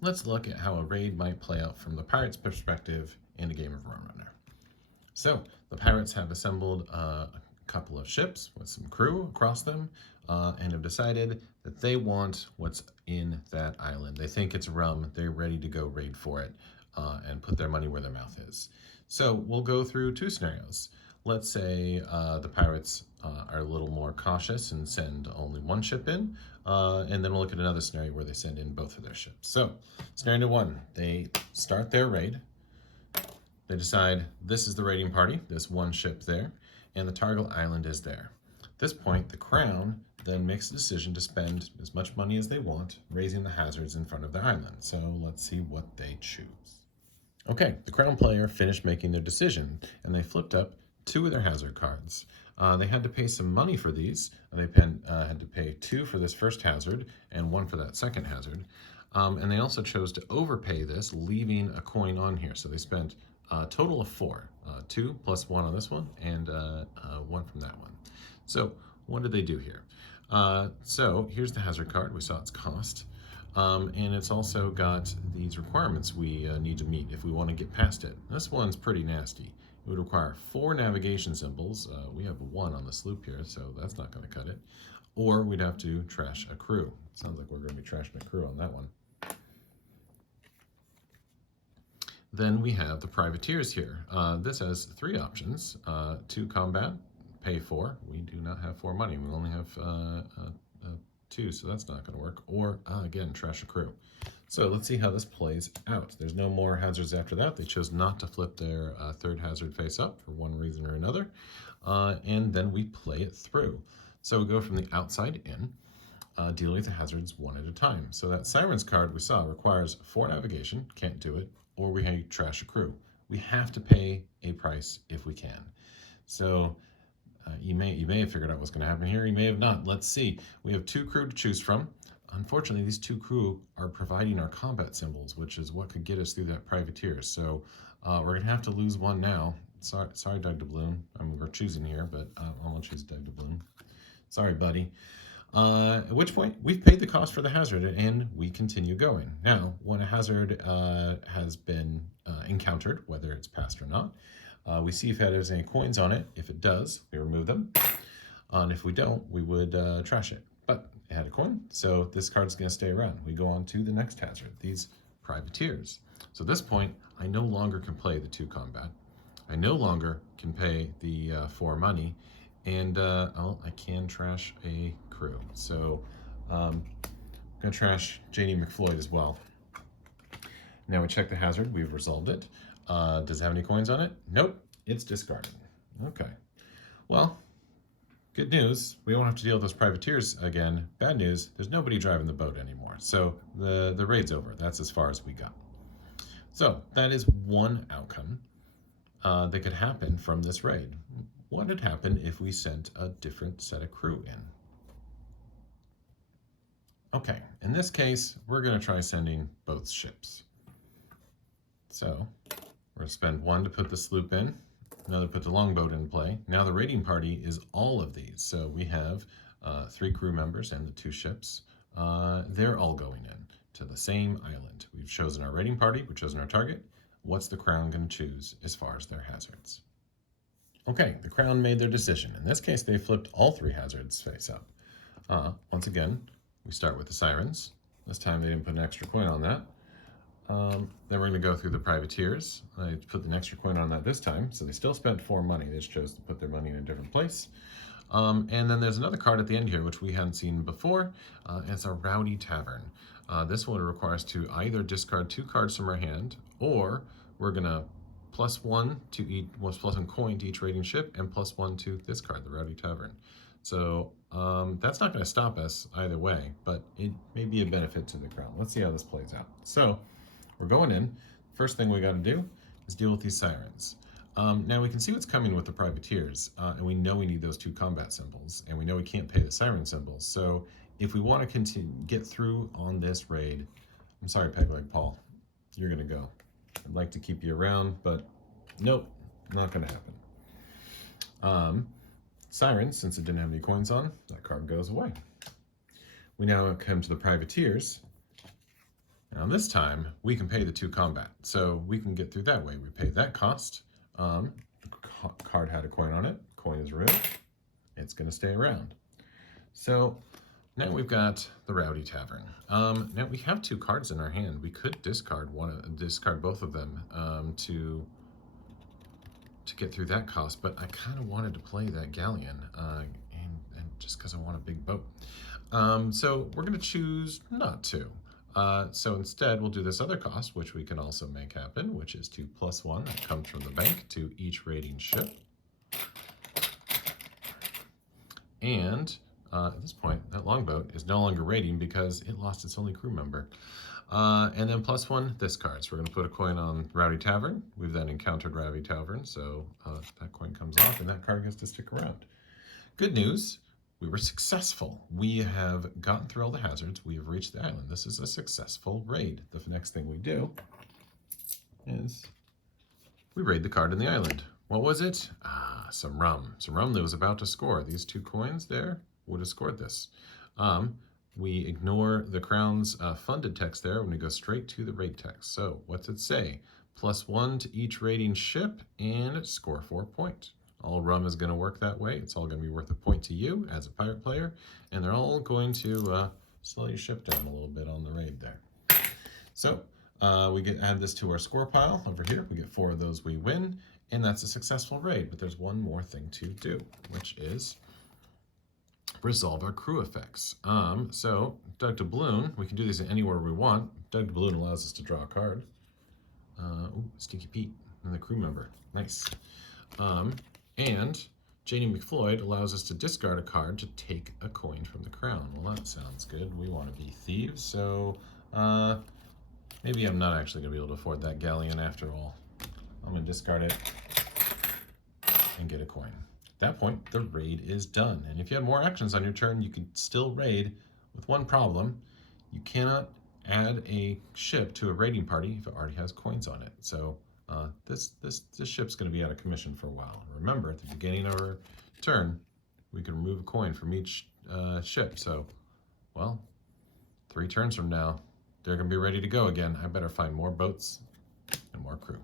let's look at how a raid might play out from the pirate's perspective in a game of Rum Runner. So, the pirates have assembled a couple of ships with some crew across them and have decided that they want what's in that island. They think it's rum. They're ready to go raid for it and put their money where their mouth is. So, we'll go through two scenarios. Let's say the pirates are a little more cautious and send only one ship in, and then we'll look at another scenario where they send in both of their ships. So, scenario one, they start their raid. They decide this is the raiding party, this one ship there, and the target island is there. At this point, the crown then makes a decision to spend as much money as they want, raising the hazards in front of the island. So let's see what they choose. Okay, the crown player finished making their decision, and they flipped up two of their hazard cards. They had to pay some money for these. They had to pay 2 for this first hazard and 1 for that second hazard. And they also chose to overpay this, leaving a coin on here. So they spent a total of 4, 2 plus 1 on this one, and 1 from that one. So what did they do here? So here's the hazard card. We saw its cost. And it's also got these requirements we need to meet if we want to get past it. This one's pretty nasty. It would require 4 navigation symbols. We have 1 on the sloop here, so that's not going to cut it. Or we'd have to trash a crew. Sounds like we're going to be trashing a crew on that one. Then we have the privateers here. This has 3 options. 2 combat, pay 4. We do not have 4 money. We only have 2, so that's not going to work. Or, again, trash a crew. So let's see how this plays out. There's no more hazards after that. They chose not to flip their third hazard face up for one reason or another. And then we play it through. So we go from the outside in, dealing with the hazards one at a time. So that Sirens card we saw requires 4 navigation, can't do it, or we trash a crew. We have to pay a price if we can. So you may have figured out what's going to happen here. You may have not. Let's see. We have 2 crew to choose from. Unfortunately, these 2 crew are providing our combat symbols, which is what could get us through that privateer. So we're going to have to lose one now. Sorry, Doug Doubloon. We're choosing here, but I'm going to choose Doug Doubloon. Sorry, buddy. At which point, we've paid the cost for the hazard, and we continue going. Now, when a hazard has been encountered, whether it's passed or not, we see if it has any coins on it. If it does, we remove them. And if we don't, we would trash it. But it had a coin, so this card's going to stay around. We go on to the next hazard, these privateers. So at this point, I no longer can play the 2 combat. I no longer can pay the 4 money, and I can trash a crew. So I'm going to trash Janie McFloyd as well. Now we check the hazard. We've resolved it. Does it have any coins on it? Nope. It's discarded. Okay. Well, good news. We won't have to deal with those privateers again. Bad news. There's nobody driving the boat anymore. So the raid's over. That's as far as we got. So that is one outcome that could happen from this raid. What would happen if we sent a different set of crew in? Okay, in this case, we're going to try sending both ships. So we're going to spend 1 to put the sloop in, another put the longboat in play. Now the raiding party is all of these. So we have 3 crew members and the 2 ships. They're all going in to the same island. We've chosen our raiding party, we've chosen our target. What's the crown going to choose as far as their hazards? Okay, the crown made their decision. In this case, they flipped all 3 hazards face up. Once again, we start with the Sirens. This time they didn't put an extra coin on that. Then we're going to go through the privateers. I put an extra coin on that this time, so they still spent 4 money. They just chose to put their money in a different place. And then there's another card at the end here, which we hadn't seen before. It's a Rowdy Tavern. This one requires to either discard 2 cards from our hand, or we're going to +1 to each, +1 coin to each raiding ship, and +1 to this card, the Rowdy Tavern. So that's not going to stop us either way, but it may be a benefit to the crown. Let's see how this plays out. So we're going in. First thing we got to do is deal with these Sirens. Now we can see what's coming with the privateers, and we know we need those 2 combat symbols, and we know we can't pay the siren symbols. So if we want to continue get through on this raid, I'm sorry, Pegleg Paul, you're gonna go. I'd like to keep you around, but nope, not gonna happen. Sirens, since it didn't have any coins on, that card goes away. We now come to the privateers, Now this time, we can pay the 2 combat, so we can get through that way. We pay that cost. The card had a coin on it. Coin is removed. It's going to stay around. So now we've got the Rowdy Tavern. Now we have 2 cards in our hand. We could discard both of them to get through that cost, but I kind of wanted to play that galleon, and just because I want a big boat. So we're going to choose not to. So instead, we'll do this other cost, which we can also make happen, which is 2 + 1 that comes from the bank to each raiding ship. And at this point, that longboat is no longer raiding because it lost its only crew member. And then +1 this card. So we're going to put a coin on Rowdy Tavern. We've then encountered Rowdy Tavern, so that coin comes off and that card gets to stick around. Good news. We were successful. We have gotten through all the hazards. We have reached the island. This is a successful raid. The next thing we do is we raid the card in the island. What was it? Some rum. Some rum that was about to score. These 2 coins there would have scored this. We ignore the Crown's funded text there when we go straight to the raid text. So what's it say? +1 to each raiding ship and score 4 points. All rum is going to work that way. It's all going to be worth a point to you as a pirate player, and they're all going to slow your ship down a little bit on the raid there. So we add this to our score pile over here. We get 4 of those, we win, and that's a successful raid. But there's one more thing to do, which is resolve our crew effects. So Dug Doubloon, we can do these anywhere we want. Dug Doubloon allows us to draw a card. Ooh, Stinky Pete, and the crew member. Nice. And Janie McFloyd allows us to discard a card to take a coin from the Crown. Well, that sounds good. We want to be thieves, so maybe I'm not actually going to be able to afford that galleon after all. I'm going to discard it and get a coin. At that point, the raid is done. And if you have more actions on your turn, you can still raid with one problem. You cannot add a ship to a raiding party if it already has coins on it. So this ship's going to be out of commission for a while. Remember, at the beginning of our turn, we can remove a coin from each ship. So, well, 3 turns from now, they're going to be ready to go again. I better find more boats and more crew.